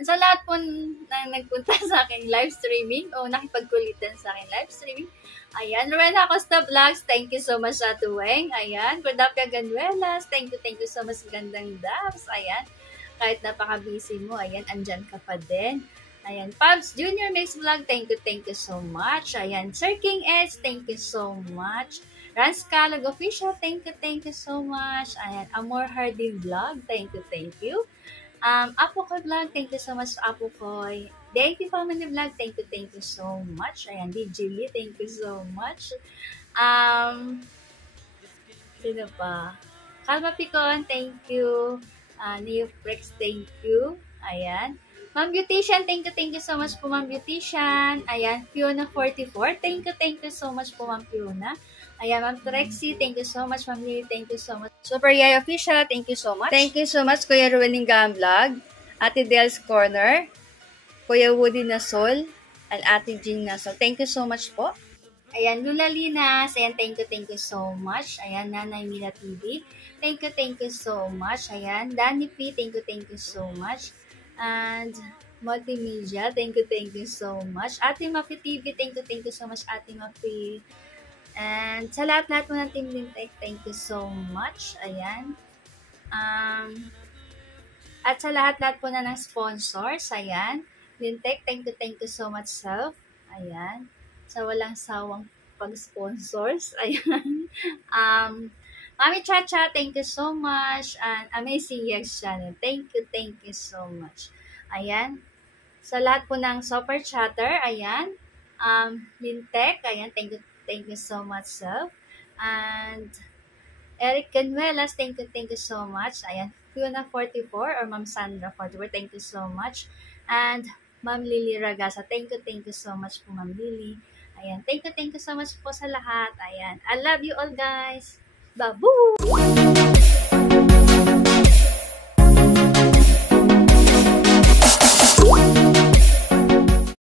Ayan, sa lahat po na nagpunta sa aking live streaming o nakipagkulitan sa aking live streaming. Ayan, Rowena Acosta Vlogs, thank you so much, Ate Weng. Ayan, Cordapia Ganuelas, thank you so much, Gandang Dabs. Ayan, kahit napaka-busy mo, ayan, andyan ka pa din. Ayan, Pabs Junior Mix Vlog, thank you so much. Ayan, Sir King Edge, thank you so much. Rans Calag Official, thank you so much. Ayan, Amor Hardy Vlog, thank you. Apo Koy Vlog, thank you so much, Apo Koy. DNT Family Vlog, thank you so much. Ayan, DJ Lee, thank you so much. Sino pa? Kalma Picon, thank you. Neo Frex, thank you. Ayan. Ma'am Beautician, thank you so much po, Ma'am Beautician. Ayan, Fiona44, thank you so much po, Ma'am Fiona. Ayan, Ma'am Trexie, thank you so much, Ma'am Lily, thank you so much. Super Yay Official, thank you so much. Thank you so much, Kuya Rueningham Vlog, Ate Del's Corner, Kuya Woody Nasol, and Ate Jean Nasol. Thank you so much po. Ayan, Lula Linas, ayan, thank you so much. Ayan, Nanay Mila TV, thank you so much. Ayan, Danny P, thank you so much. And Multimedia, thank you so much. Ate Mafi TV, thank you so much, Ate Mafi. And sa lahat-lahat mo ng Team Lintech, thank you so much. Ayan. At sa lahat-lahat po na ng sponsors, ayan. Lintech, thank you so much, Self. Ayan. Sa walang sawang pag-sponsors. Ayan. Mami Chacha, thank you so much. And Amazing Yes Channel, thank you so much. Ayan. Sa lahat po ng Super Chatter, ayan. Lintech, ayan, thank you so much, Self. And Eric Canuelas, thank you so much. Ayan, Fiona44 or Ma'am Sandra44, thank you so much. And Ma'am Lily Ragasa, thank you so much po, Ma'am Lily. Ayan, thank you so much po sa lahat. Ayan, I love you all, guys. Babu!